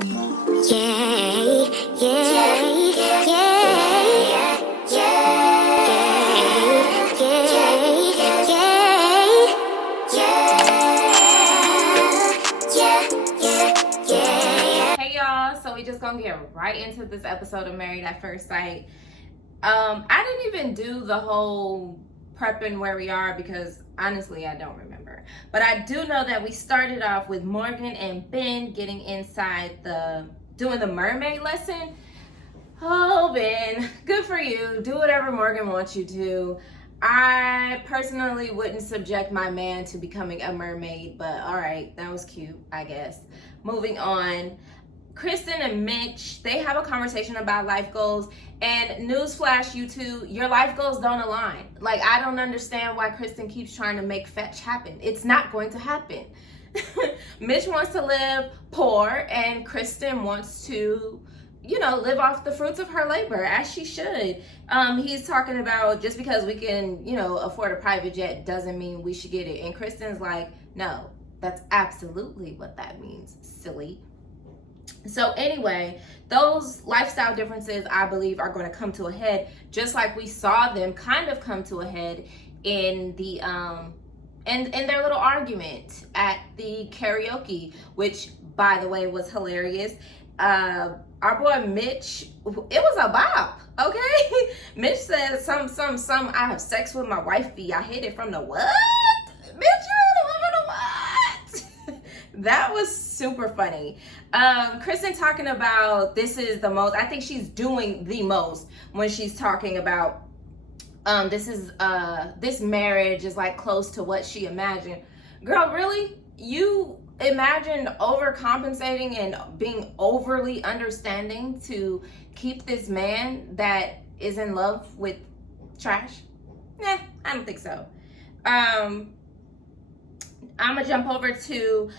Yeah, yeah, yeah, yeah, yeah. Hey y'all, so we just gonna get right into this episode of Married at First Sight. I didn't even do the whole prepping where we are because honestly I don't remember. But I do know that we started off with Morgan and Ben getting inside doing the mermaid lesson. Oh, Ben, good for you. Do whatever Morgan wants you to. I personally wouldn't subject my man to becoming a mermaid, but all right, that was cute, I guess. Moving on. Kristen and Mitch, they have a conversation about life goals. And newsflash, you two, your life goals don't align. Like, I don't understand why Kristen keeps trying to make fetch happen. It's not going to happen. Mitch wants to live poor, and Kristen wants to, live off the fruits of her labor, as she should. He's talking about just because we can, afford a private jet doesn't mean we should get it. And Kristen's like, no, that's absolutely what that means, silly. So anyway, those lifestyle differences, I believe, are going to come to a head, just like we saw them kind of come to a head in the in their little argument at the karaoke, which, by the way, was hilarious. Our boy Mitch, it was a bop, okay? Mitch said some, I have sex with my wifey. I hit it from the what? Mitch, you hit it from the what? That was super funny. Kristen talking about this is the most, I think she's doing the most when she's talking about this marriage is like close to what she imagined. Girl, really? You imagined overcompensating and being overly understanding to keep this man that is in love with trash? Nah, I don't think so. I'm gonna jump over to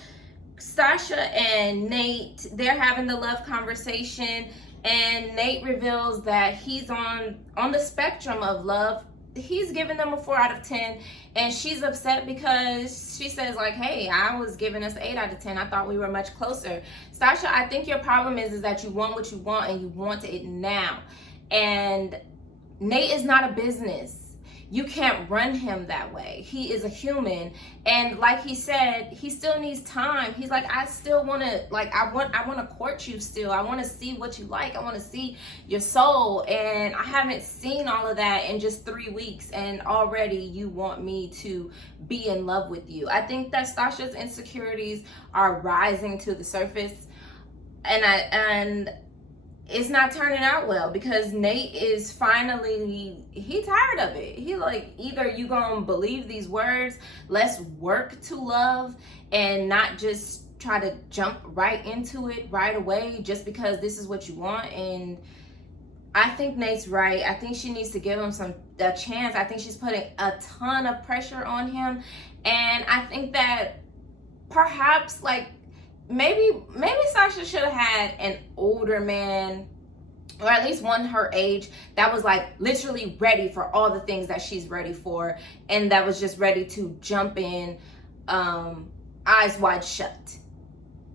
Sasha and Nate. They're having the love conversation, and Nate reveals that he's on the spectrum of love. He's giving them a 4 out of 10, and she's upset because she says, like, hey, I was giving us 8 out of 10. I thought we were much closer. Sasha, I think your problem is that you want what you want and you want it now. And Nate is not a business. You can't run him that way. He is a human, and like he said, he still needs time. He's like, I still want to, like, I want to court you still. I want to see what you like. I want to see your soul, and I haven't seen all of that in just 3 weeks, and already you want me to be in love with you. I think that Sasha's insecurities are rising to the surface, and it's not turning out well because Nate is finally, he tired of it. He like, either you gonna believe these words, let's work to love and not just try to jump right into it right away just because this is what you want. And I think Nate's right. I think she needs to give him a chance. I think she's putting a ton of pressure on him. And I think that perhaps like, maybe Sasha should have had an older man, or at least one her age, that was like literally ready for all the things that she's ready for, and that was just ready to jump in, eyes wide shut.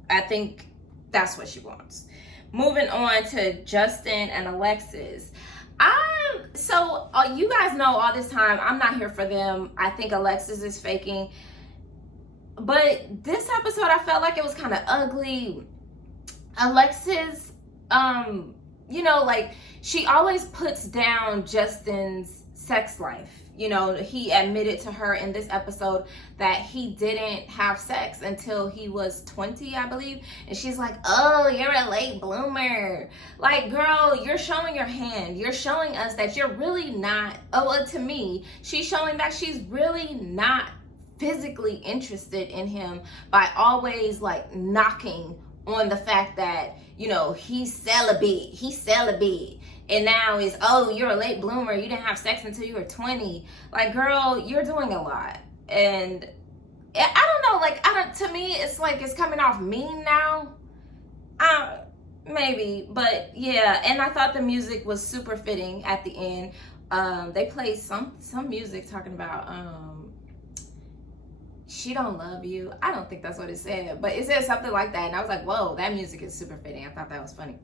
I think that's what she wants. Moving on to Justin and Alexis. You guys know all this time I'm not here for them. I think Alexis is faking. But this episode, I felt like it was kind of ugly. Alexis, like, she always puts down Justin's sex life. He admitted to her in this episode that he didn't have sex until he was 20, I believe. And she's like, oh, you're a late bloomer. Like, girl, you're showing your hand. You're showing us that you're really not, to me, she's showing that she's really not physically interested in him by always like knocking on the fact that he's celibate and now is, oh, you're a late bloomer, you didn't have sex until you were 20. Like, girl, you're doing a lot. And I don't know, like, to me it's like it's coming off mean now. Maybe, but yeah. And I thought the music was super fitting at the end. They played some music talking about she don't love you. I don't think that's what it said, but it said something like that. And I was like, whoa, that music is super fitting. I thought that was funny.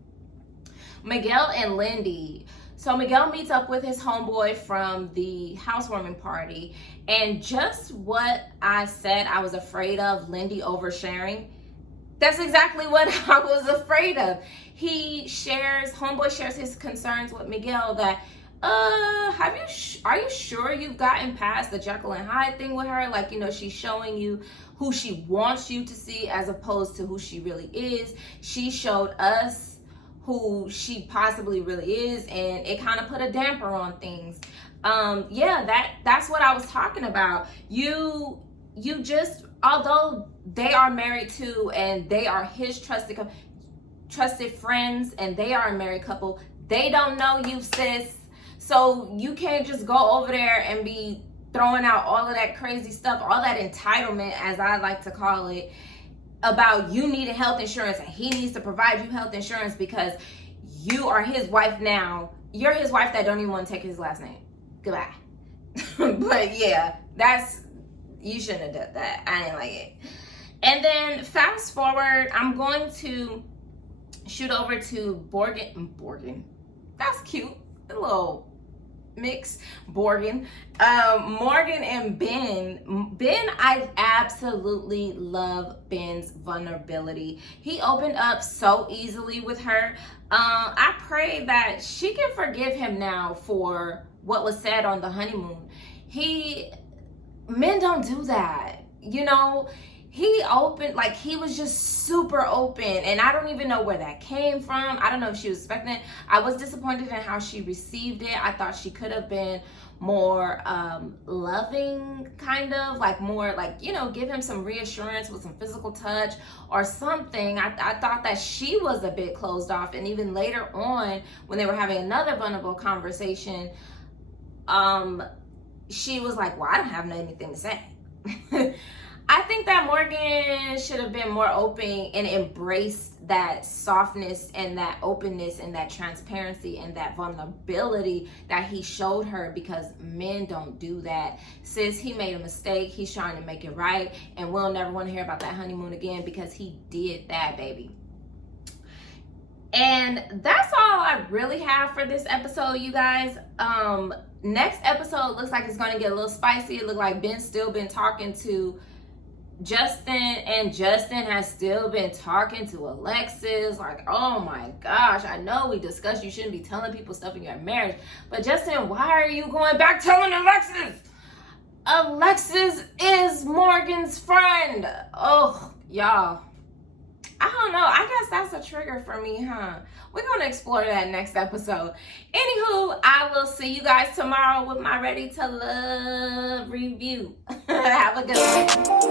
Miguel and Lindy. So Miguel meets up with his homeboy from the housewarming party. And just what I said I was afraid of, Lindy oversharing, that's exactly what I was afraid of. Homeboy shares his concerns with Miguel that, are you sure you've gotten past the Jekyll and Hyde thing with her? Like, she's showing you who she wants you to see as opposed to who she really is. She showed us who she possibly really is, and it kind of put a damper on things. That's what I was talking about. You just, although they are married too, and they are his trusted friends, and they are a married couple, they don't know you, sis. So you can't just go over there and be throwing out all of that crazy stuff, all that entitlement, as I like to call it, about you needing health insurance and he needs to provide you health insurance because you are his wife now. You're his wife that don't even want to take his last name. Goodbye. But yeah, you shouldn't have done that. I didn't like it. And then fast forward, I'm going to shoot over to Borgen. That's cute. A little mix. Morgan and Ben. I absolutely love Ben's vulnerability. He opened up so easily with her. I pray that she can forgive him now for what was said on the honeymoon. Men don't do that, He opened, like, he was just super open, and I don't even know where that came from. I don't know if she was expecting it. I was disappointed in how she received it. I thought she could have been more loving, kind of, like more, like, give him some reassurance with some physical touch or something. I thought that she was a bit closed off, and even later on, when they were having another vulnerable conversation, she was like, well, I don't have anything to say. I think that Morgan should have been more open and embraced that softness and that openness and that transparency and that vulnerability that he showed her, because men don't do that. Sis, he made a mistake. He's trying to make it right, and we'll never want to hear about that honeymoon again because he did that, baby. And that's all I really have for this episode, you guys. Next episode looks like it's going to get a little spicy. It looks like Ben's still been talking to Justin, and Justin has still been talking to Alexis. Like, oh my gosh, I know we discussed you shouldn't be telling people stuff in your marriage, but Justin, why are you going back telling Alexis? Alexis is Morgan's friend. Oh, y'all, I don't know. I guess that's a trigger for me, huh? We're going to explore that next episode. Anywho, I will see you guys tomorrow with my Ready to Love review. Have a good one.